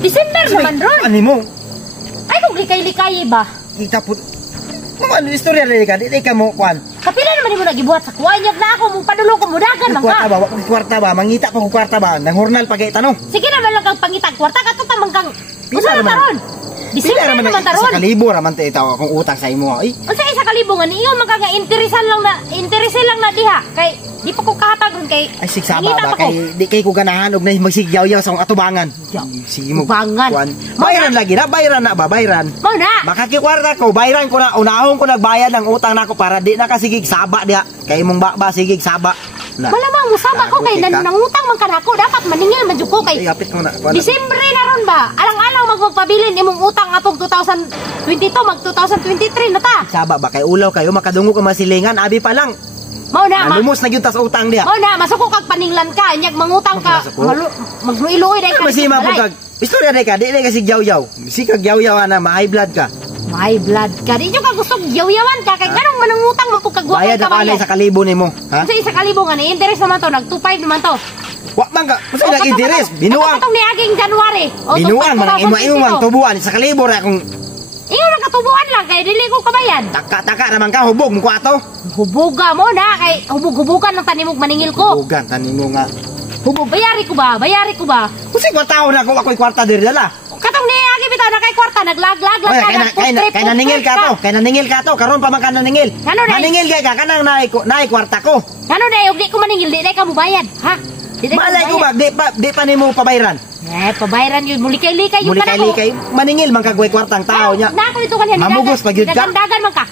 December naman ron. Ano mo? Ay, kung likay-likay ba? Kita po. Mga istorya rin ka, di ka mo kuan. Kapila naman mo nagibuhat sa kuha. Inyag na ako, mong padulong ko mudagan man Kwarta ka. ba? Kwarta ba? Mangita pa ko kwarta ba? Nang hurnal pag tanong. Sige naman lang kang pangitag kwarta. Katutamang kang... Pila Usa na naman? taron. December Pila naman sa taron. kalibo raman te itaw akong utang sa imo. Ay, Unsa isa kalibo nga niyo magkaka-interesan lang na diha. Kay di pa ko kahatag ron kay. ay sigsaba nangita ba pa ko. kay di kay ko ganahan og nay magsigyaw-yaw sa akong atubangan. Sige mo. Atubangan. Kuan. Bayaran lagi na, bayaran na ba? Bayaran. Mao na. Makakikwarta ko, bayaran ko na, unahon ko nagbayad ng utang nako para di na kasigig saba diha. Kay imong ba sigig saba. Na. Malamang musaba ko kay nangutang man kanako dapat maningil man jud ko kay. Ay, apit mo na. Kuan. Disyembre na ron ba? Alang-alang magpabilin imong utang atong 2022 mag 2023 na ta. Saba ba kay ulaw kayo makadungog ka masilingan abi pa lang. Mao na Lumos na gyud tas utang diha. Mao na masuko kag paninglan ka nyag mangutang ka. Magluiloy dai ka. Masima po kag istorya dai ka, di na kasi yaw-yaw. Si kag yaw-yaw na ma-high blood ka. May blood ka. Di nyo ka gusto yaw-yawan ka. Kaya ganong manangutang mapagkagwa Bayad na kalay sa kalibo nimo, ha? Kasi isa kalibo nga ni interest naman to. Nag-2.5 naman to. Wa man ka, kasi nag-interest. Binuang. Katong niaging January. Binuang man ang imo man tubuan sa kalibo ra kung iyo lang katubuan lang. Kaya dili ko kabayan. taka naman ka hubog mo ato. Hubuga mo na. Kay hubug-hubugan ng tanimog maningil ko. Hubugan tanimo nga. Hubog. Bayari ko ba? Kasi kwartaon na ako'y kwarta diri dala. Katong niagi bitaw na kay kwarta. Naglag-lag lang ka. Kay naningil ka to. Kay naningil ka to. Karon pa man ka naningil. Ano na? Naningil kay ka kanang naay kwarta ko. Ano na? Di ko maningil. Di ka mo bayad. Ha? Malay ko ba? Di pa nimo pabayran. Pabayaran yun. Mulikay-likay yung kanako. Mulikay-likay. Maningil man kagway kwartang tao niya. Nako dito kanyan. Mamugos pag yun ka. Dagan man ka.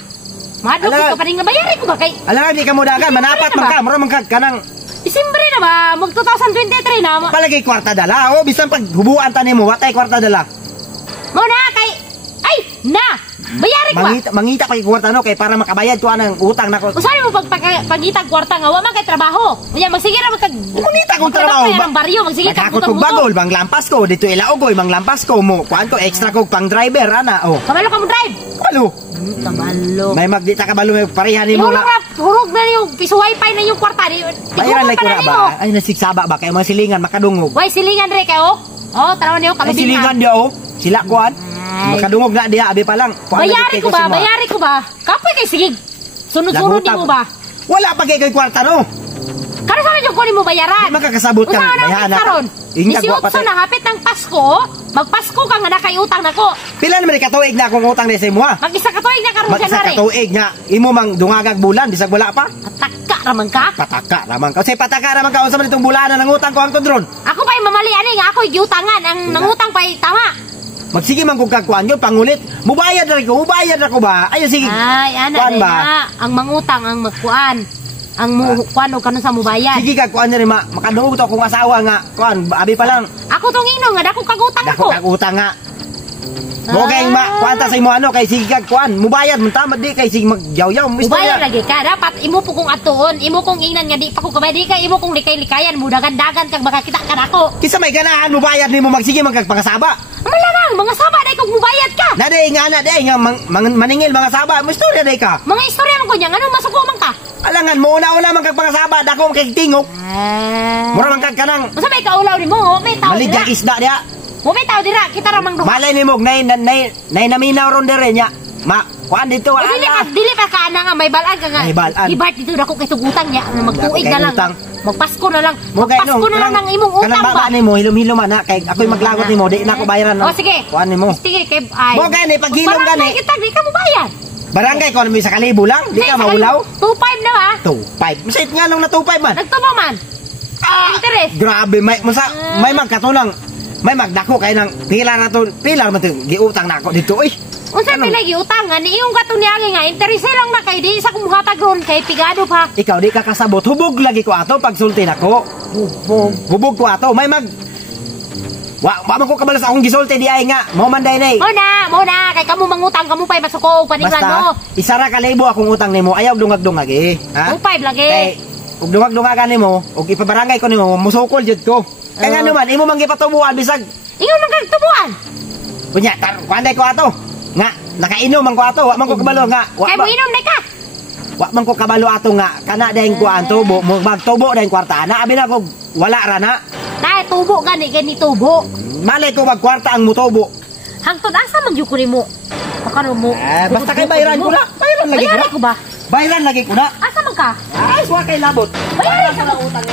Madok Ala- ko pa rin nabayari ko ba kay... Alam di ka mo dagan. Manapat man ka. Mura man ka kanang Disyembre na ba? Mag 2023 na. palagay kwarta dala. O bisan pag hubuan ta nimo watay kwarta dala. Mo na kay... Ay! Na! Bayari ko ba? Mangita pa kwarta no kay para makabayad ko anang utang nako. Usahay mo pagitag kwarta nga, wala man kay trabaho. Unya, magsige na magkag... Ngunita kong trabaho ba? Ng baryo, magsige kag Magkakot kong bagol, bang lampas ko. Dito ilaogoy, bang lampas ko mo. Kuan ko, extra ko pang driver, ana. Oh. Kabalo ka mo drive? Kabalo. Kabalo. May magdita kabalo, may parehanin mo Ihulog na. na, hurog na yung piso wifi na yung kwarta. Bayaran lang ko na ba? Ay, nasigsaba ba? Kaya mga silingan, makadungog. Why, silingan rin kayo? Oh, tarawan niyo, Ay, kalubin silingan na. dia, oh. Sila, kuan. Makadungog na dia, abi pa lang. Bayari ko ba? Kapoy kay sigig. Sunod-sunod di mo ba? Wala pa kay kwarta, no? Kano sa medyo kunin mo bayaran? Di makakasabot ka. Bayaran na karon. Ingag wa pa 18 na hapit ng Pasko, magpasko ka nga na kay utang nako. Pila naman katuig na akong utang sa imo, ha? Mag-isa ka tuig na karon Mag-isa January. katuig nga. Imo mang dungagag bulan, bisag wala pa. Pataka raman ka. Pataka naman ka. Kasi pataka naman ka. Unsa man itong bulanan ng utang ko ang tudron. Ako pa mamali ani nga ako giutangan ang nangutang pa tama. Magsige man kung kakuan yun, pangulit. Mubayad na ko ba? Ay, sige. Ay, ana Kuan ba? na. Ang mangutang ang magkuan. Ang kuan o kanon sa mubayad. Sige ka, kuan na rin, makaduog to akong asawa nga. Kuan, abi pa lang. Ako tong ino nga dako kagutang Dako ako. kagutang nga. Bogay kuan ta sa imo ano, kay sige ka, kuan. Mubayad, tama di, kay sige magyaw-yaw. Mubayad lagi ka. Dapat imo po kong atuon. Imo kong ingnan nga di pa ko kabay. Di ka imo kong likay-likayan. Mudagan-dagan kag makakita ka nako. Kisa may ganahan, mubayad ni mo, magsige man kag pangasaba. Malangang, mga saba day kog mubayad ka. Naday nga, maningil mga saba. Mo istorya day ka. Mga istorya man ko niya. Ano masuko man ka? Alangan, mo una-una man kag pangasaba. Dako kay tingog. Mura man kag kanang Masa may kaulaw ni mo? May tao maligya dira. isda dia. May tao dira. Kita ramang duha. Malay ni mo, nay naminaw ron dire nya. Kuan dito, O dili pa ka ana nga may balag ka nga. May balag. Ibart dito dako kay tugutang niya. Magtuig na lang. Utang. Magpasko na lang. Magpasko na lang ng imong utang ba? ba? Kanang nimo hilom-hilom na kay ako'y maglagot nimo, di na ako bayaran. O sige. Kuan nimo. Sige kay ay. Mo gani paghilom gani. Kita di ka mo bayad. Barangay ko sa kalibo lang, di ka maulaw. 2.5 na ba? 2.5. Masait nga nung na 2.5 man. Nagtubo man. Interest. Grabe, may magkatunang may magdako kay nang pila man to giutang na ako dito eh. Unsa pinagi utangan ni iyong katong niagi nga interest lang na kay di sa kumuhatag ron kay pigado pa. Ikaw di ka kasabot, hubog lagi ko ato pag sulti nako. Hubog ko ato, may Wa man ko kabalas akong gisulti di ay nga. Mao man day nay. Mo na kay kamo mangutang kamo pay masuko paninglan mo. Basta isara ka libo akong utang nimo, ayaw dungag-dungag eh. Ha? 2.5 lagi. Kay ug dungag-dungagan nimo, ug ipabarangay ko nimo, musukol jud ko. Kaya nga naman, imo man gipatubuan bisag. Ingon man kag tubuan. Kunya, kuanday ko ato. Nga, nakainom man ko ato, wa man ko kabalo nga. Kay mo inom na ka. Wa man ko kabalo ato nga, kana dahing kuan tubo, magtubo dahing kwarta na abi na ko wala ra na. Kay tubo gani tubo. malay ko magkwarta ang mutubo. Hangtod asa man gyud ko nimo? Pakano mo? Basta kay bayaran ko na. Bayaran lagi ko na. Bayaran ko ba? Bayaran lagi ko na. Asa man ka? Ay, suwa kay labot. Bayaran ka na mo. utang